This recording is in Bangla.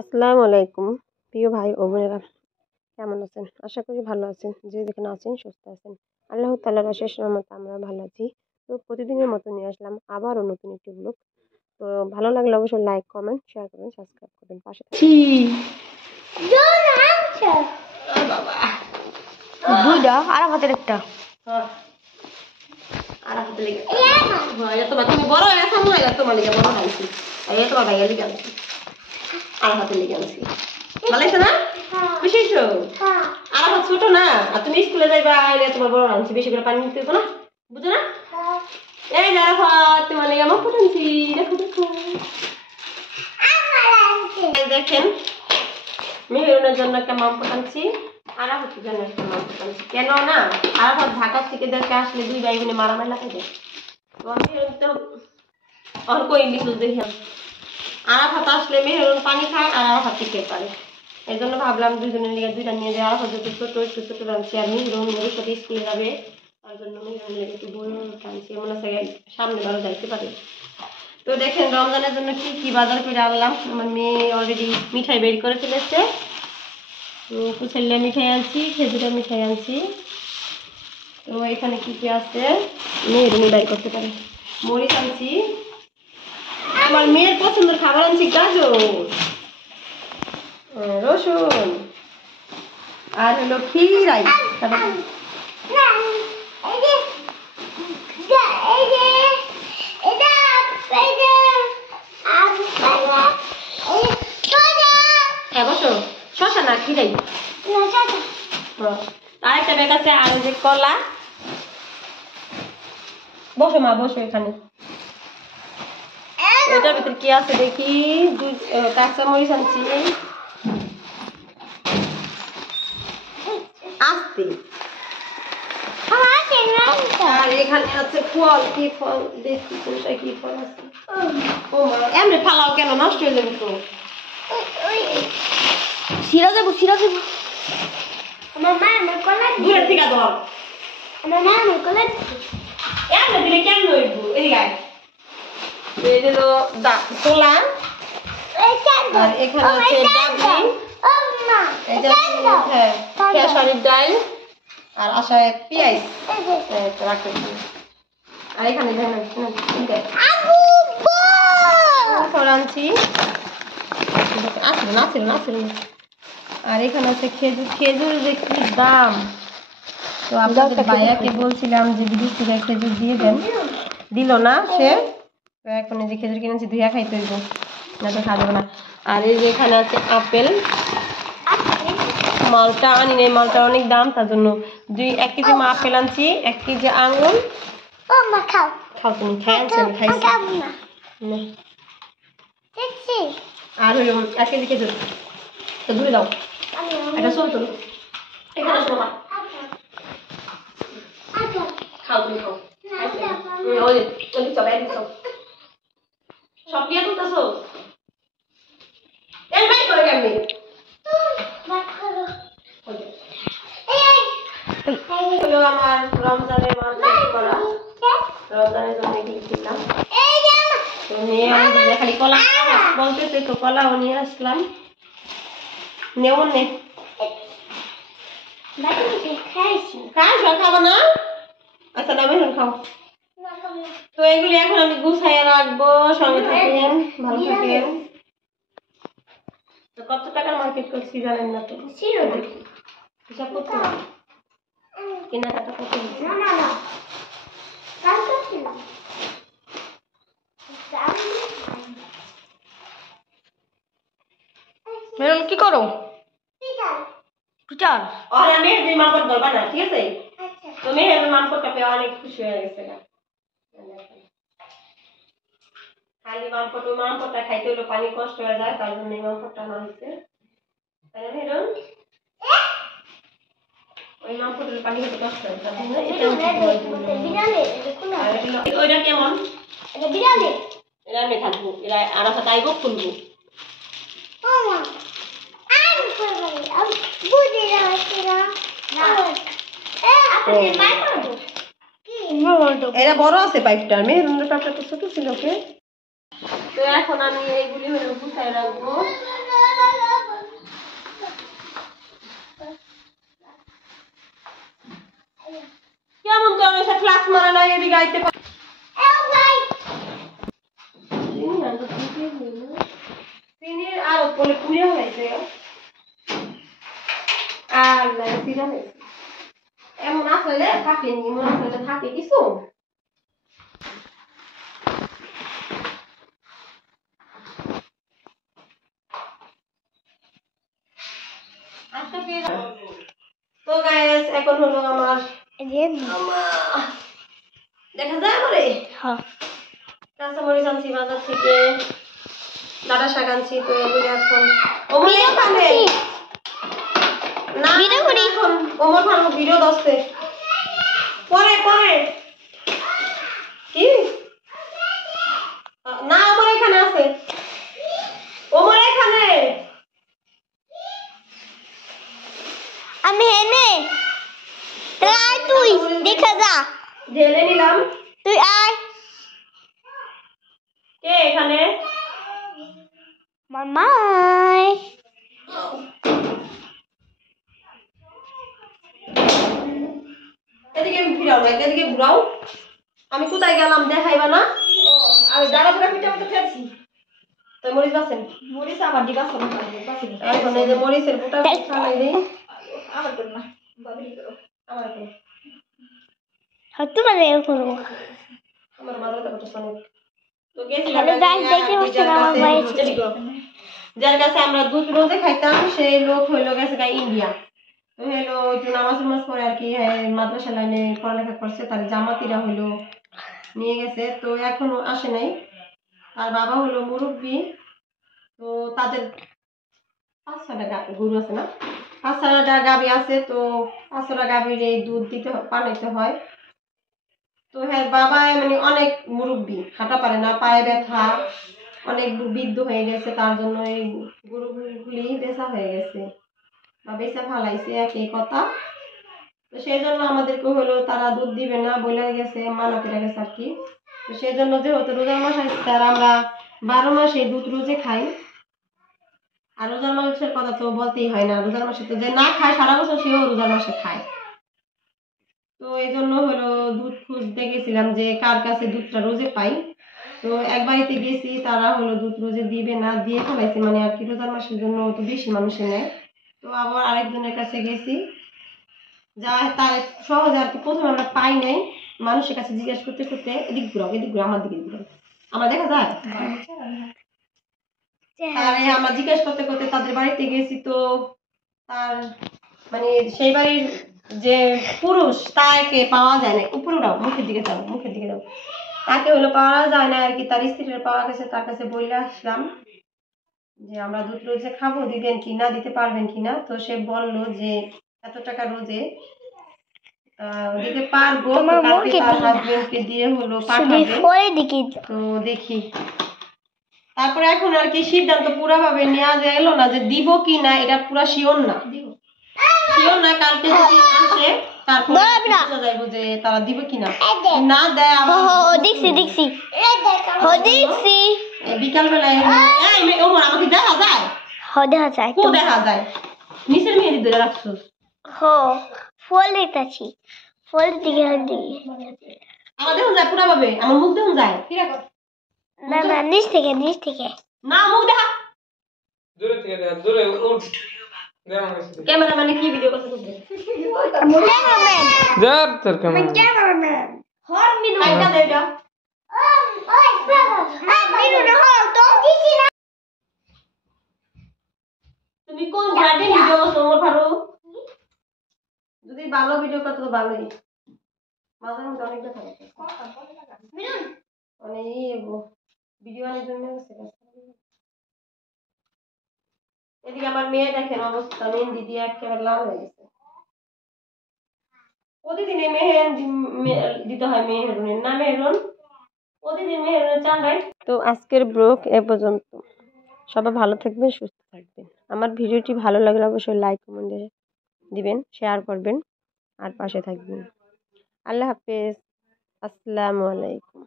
আসসালামু আলাইকুম প্রিয় ভাই ও বোনেরা, কেমন আছেন? আশা করি ভালো আছেন। যে যেখানে আছেন সুস্থ আছেন। আল্লাহ তাআলার অশেষ রহমতে আমরা ভালো আছি। তো প্রতিদিনের মতো নিয়ে আসলাম আবারও নতুন একটি ব্লগ। তো ভালো লাগলে অবশ্যই লাইক, কমেন্ট, শেয়ার করবেন, সাবস্ক্রাইব করবেন, পাশে দুইটা আর হাতের একটা আর হাতে লেগে তুমি বড় এসা মনে হয় তোমার লেগে বড় আনছি। এই তোমার ভাইয়া লেগে আনছি, আর হাতে লেগে আনছি। ভালো আছে না? খুশি হইছো? আর আমার ছোট না, আর তুমি স্কুলে যাইবা, আইলে তোমার বড় আনছি, বেশি করে পানি নিতে না, বুঝো না? এই দেখো তোমার লেগে আমার ফুট আনছি, দেখো দেখো। দেখেন মেহেরুনের জন্য একটা মামপট আনছি, আরাফাতের জন্য একটা মামপট আনছি। কেন না, আরাফাত ঢাকা থেকে দেখে আসলে দুই ভাই বোনে মারামারি লাগাই তো মেহেরুন তো অল্প ইংলিশ দেখি। আরাফাত আসলে মেহেরুন পানি খায় আর আরাফাত টিকে পারে, এই জন্য ভাবলাম দুজনের লিগে দুইটা নিয়ে যায়। আরাফাত যদি ছোট একটু ছোট রাখছি আর মেহেরুন ওর সাথে স্কুলে যাবে, তার জন্য মেহেরুন লেগে একটু বড় টানছি, মনে হচ্ছে সামনে বারো যাইতে পারে। তো দেখেন রমজানের জন্য কি কি বাজার করে আনলাম। আমার মেয়ে অলরেডি মিঠাই বের করে ফেলেছে। কুচাল্লা মিঠাই আনছি, খেজুরা মিঠাই আনছি। তো এখানে কি কি আছে মেয়েরুনি বের করতে পারে। মরিচ আনছি, আমার মেয়ের পছন্দের খাবার আনছি গাজর, রসুন, আর হলো খিরাই। হ্যাঁ বসো, শশা না খিরাই। আরেকটা ব্যাগ আছে, আর যে কলা। বসো মা, বসো এখানে। এটার ভিতরে কি আছে দেখি। কাঁচা মরিচ আনছি, আস্তে। আর এখানে আছে ফল, কি ফল দেখি কোনটা কি ফল আছে। ও মা, এমনি ফালাও কেন, নষ্ট হয়ে যাবে তো। সিরা দেবো আমার মা আমার কলা দূরের থেকে ধর। আমার মা আমার কলা এমনি দিলে কেমন হইব? এই গায়ে এই যে তোলা, আর এখানে আছে ডাবলি, এই যে হ্যাঁ খেসারির ডাল, আর আশায় পেঁয়াজ রাখতে। আর এখানে আনছি, আর এখানে আছে খেজুর। খেজুর যে কি দাম, তো আপনাদের ভাইয়াকে বলছিলাম যে বিদেশ থেকে খেজুর দিয়ে দেন, দিল না সে। তো এখন এই যে খেজুর কিনেছি, ধুয়া খাইতে হইব, না তো খাওয়া যাবে না। আর এই যে এখানে আছে আপেল, মালটা আনি নাই, মালটা অনেক দাম, তার জন্য 1 কেজি আপেল আনছি, 1 কেজি আঙুর। খাও তুমি, খাইছি আমি, খাইছি। আর হইল 1 কেজি খেজুর। তো ধুয়ে দাও, এটা চলতো এখানে শোনা। খাও তুমি, খাও। সব দিয়ে তুলতেছো, এই ভাই করে কেমনি আমার রমজানের মাছ করা, রমজানের জন্য গিয়েছিলাম। তো নিয়ে খালি কলা বলতেছে, তো কলাও নিয়ে আসলাম। নেও নে, খাবো না? আচ্ছা না, বেশন খাও। তো এগুলি এখন আমি গুছাইয়া রাখবো, সঙ্গে থাকেন, ভালো থাকেন। তো কত টাকার মার্কেট করছি জানেন না তো? হিসাব করতে হবে, কেনাকাটা করতে হবে। মেরুল কি করো? পিটার আর আমি যে মামপট করবা না, ঠিক আছে? তো মেহের মামপটটা পেয়ে অনেক খুশি হয়ে গেছে। খালি মামপটটা খাইতে হলে পানি কষ্ট হয়ে যায়, তার জন্য এই মামপটটা আনা হয়েছে, তাই না মেহেরুন? ওই মামপটের পানি খেতে কষ্ট হয়, তার জন্য ওইটা কেমন, এরা আমি থাকবো, এরা আরাফাত আইব, খুলবো। এরা বড় আছে পাইপটা, মেহেরুনের পাইপটা তো ছোট ছিল। তো এখন আমি এইগুলি হলো গুছাই রাখবো। গাইতে পারি চিনির আর বলে পুড়ে হয়েছে আর চিরা হয়েছে এমন আসলে থাকেনি এমন আসলে থাকে কিছু তো গাইস এখন হলো আমার দেখা যায় আমারে কাঁচামরিচ আনছি বাজার থেকে ডাটা শাক আনছি তো এগুলো এখন না এখন ওমর ফারুক ভিডিও দস্তে পরে পরে কি না ওমর এখানে আছে ওমর এখানে আমি এনে আয় তুই দেখে যা ঢেলে নিলাম তুই আয় কে এখানে মামাই এদিকে ফিরাও না এদিকে ঘুরাও আমি কোথায় গেলাম দেখাইবা না আমি দাঁড়া দাঁড়া পিঠা পিঠা খেয়েছি তাই মরিচ বাসেন মরিচ আবার দিবা এখন এই যে মরিচের পুটা খালাই দেই আবার করো না বাবলি করো আবার করো হতে পারে করো আমার মাথাটা কত অনেক তো হ্যালো গাইস দেখতে পাচ্ছেন আমার ভাই যার কাছে আমরা দুধ রোজে খাইতাম সেই লোক হইলো গেছে গা ইন্ডিয়া তো হলো একটু নামাজ নামাজ পড়ে আর কি মাদ্রাসা লাইনে পড়ালেখা করছে তার জামাতিরা হইলো নিয়ে গেছে তো এখনো আসে নাই আর বাবা হলো মুরব্বী তো তাদের 5-6টা গরু আছে না 5-6টা গাভী আছে তো 5-6টা গাভীর এই দুধ দিতে পানাইতে হয় তো হ্যাঁ বাবা মানে অনেক মুরব্বী হাঁটা পারে না পায়ে ব্যথা অনেক বৃদ্ধ হয়ে গেছে তার জন্য এই গরুগুলি বেচা হয়ে গেছে বা বেচা ফালাইছে একই কথা তো সেই জন্য আমাদেরকে হলো তারা দুধ দিবে না বলে গেছে মানা করে গেছে আর কি তো সেই জন্য যেহেতু রোজার মাস আসছে আর আমরা 12 মাস এই দুধ রোজে খাই আর রোজার মাসের কথা তো বলতেই হয় না রোজার মাসে তো যে না খায় সারা বছর সেও রোজার মাসে খায় তো এই জন্য হলো দুধ খুঁজতে গেছিলাম যে কার কাছে দুধটা রোজে পাই তো এক বাড়িতে গেছি তারা হলো দুধ রোজে দিবে না দিয়ে ফেলাইছে মানে আর কি রোজার মাসের জন্য তো বেশি মানুষের নেয় তো আবার আরেকজনের কাছে গেছি যা তার সহজে আর কি প্রথমে আমরা পাই নাই মানুষের কাছে জিজ্ঞেস করতে করতে এদিক ঘুরাও আমার দিকে ঘুরাও আমার দেখা যায় তারে আমরা জিজ্ঞেস করতে করতে তাদের বাড়িতে গেছি তো তার মানে সেই বাড়ির যে পুরুষ তাকে পাওয়া যায় না উপরে উঠাও মুখের দিকে যাও তাকে হলো পাওয়া যায় না আর কি তার স্ত্রীর পাওয়া গেছে তার কাছে বলে আসলাম যে আমরা দুধ রোজে খাবো দিবেন কিনা দিতে পারবেন কিনা তো সে বললো যে এত টাকা রোজে দিতে পারবো তার হাজবেন্ডকে দিয়ে হলো পাঠাবে তো দেখি তারপরে এখন আর কি সিদ্ধান্ত পুরোভাবে নেওয়া গেলো না যে দিব কি না এটা পুরা শিওর না কালকে যদি আসে তারপর বোঝা যাইবো যে তারা দিবে কিনা না দেয় দেখছি বিকাল বেলায় আমাকে দেখা যায় দেখা যায় নিচের মেহেদি ধরে রাখছো ফল দেখতেছি ফল দিকে আমার দেখুন যায় পুরোভাবে আমার মুখ দেখুন যায় না নিচ থেকে না মুখ দেখা দূরে ক্যামেরাম্যান কি ভিডিও করতে ক্যামেরাম্যান হর মিনু আইটা দেটা মিনু না হল তো দিছি না তুমি কোন গ্রাডে ভিডিও করছো মোর ফারু যদি ভালো ভিডিও করতে তো ভালোই মাঝে মধ্যে অনেক কথা মিনু মানে ভিডিও আনার জন্য এদিকে আমার মেয়ে দেখেন অবস্থা মেহেন্দি দিয়ে একেবারে লাল হয়ে গেছে প্রতিদিন মেহেন্দি দিতে হয় মেহেরুনের না মেহেরুন প্রতিদিন মেহেরুনের চান্ডাই তো আজকের ব্লগ এ পর্যন্ত সবাই ভালো থাকবেন সুস্থ থাকবেন আমার ভিডিওটি ভালো লাগলে অবশ্যই লাইক কমেন্ট দিবেন শেয়ার করবেন আর পাশে থাকবেন আল্লাহ হাফেজ আসসালামু আলাইকুম